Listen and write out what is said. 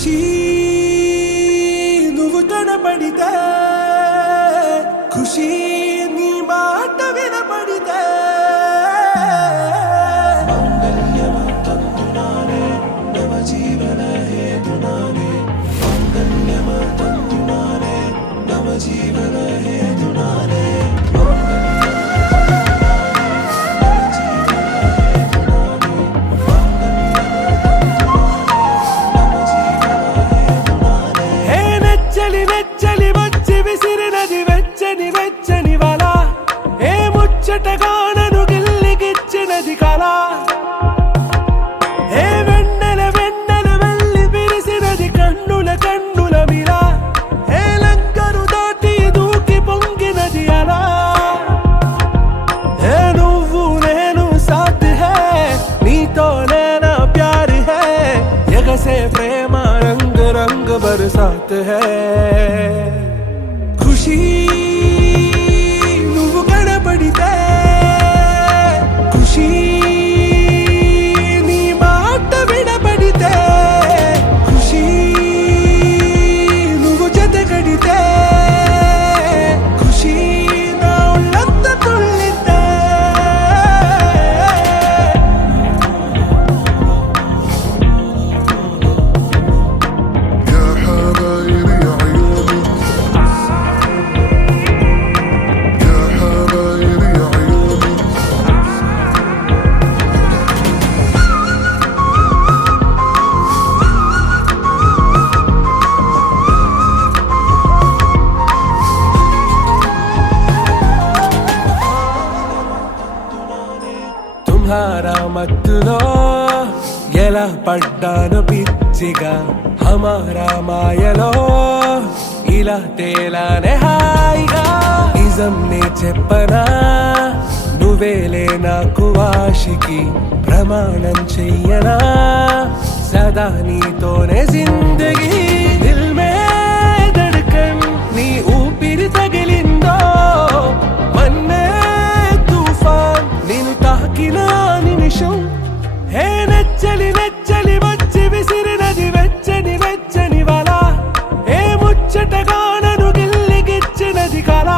ఖుషీ నువ్వు కనపడితే ఖుషీ నీ మాట వినపడితే మంగళ్యమంతందునానే నవ జీవన హేతునానే మంగళ్యమంతందునానే నవ జీవన హేతునానే నెచ్చలి వచ్చి విసిరినది వెచ్చని వెచ్చని వల ఏ ముచ్చటగానను గిల్లిగిచ్చినది కళ ఏ వెన్నెల వెన్నెల వెళ్ళి విరిసినది కన్నుల కన్నుల మిల ఏ లంకను దాటి దూకి పొంగినది అలా ఏ నువ్వు నేను సాథ్ హై నీతో నేనా ప్యార్ హై ఎగసే ప్రేమ రంగ్ రంగ్ బరసాత్ హై ఖుషీ నువ్వు కనపడితే ఖుషీ నీ మాట వినపడితే ఖుషీ నువ్వు జతగడితే ఖుషీ నా ఒళ్ళంత తుళ్ళితే తుమ్హారా మత్తులో ఎలా పడ్డాను పిచ్చిగా హమారా మాయలో ఇలా తేలానే హాయిగా నిజం నే చెప్పనా నువ్వేలే నాకు ఆశికి ప్రమాణం చెయ్యనా సదా నీతోనే జిందగీ దిల్ మే ధడ్కన్ నీ ఊపిరి తగిలిందో మన్నే తుఫాన్ నేను తాకిన నిమిషం హే నెచ్చలి వచ్చి విసిరినది వెచ్చని వెచ్చని వల ఏ ముచ్చటగానను గిల్లిగిచ్చినది కళ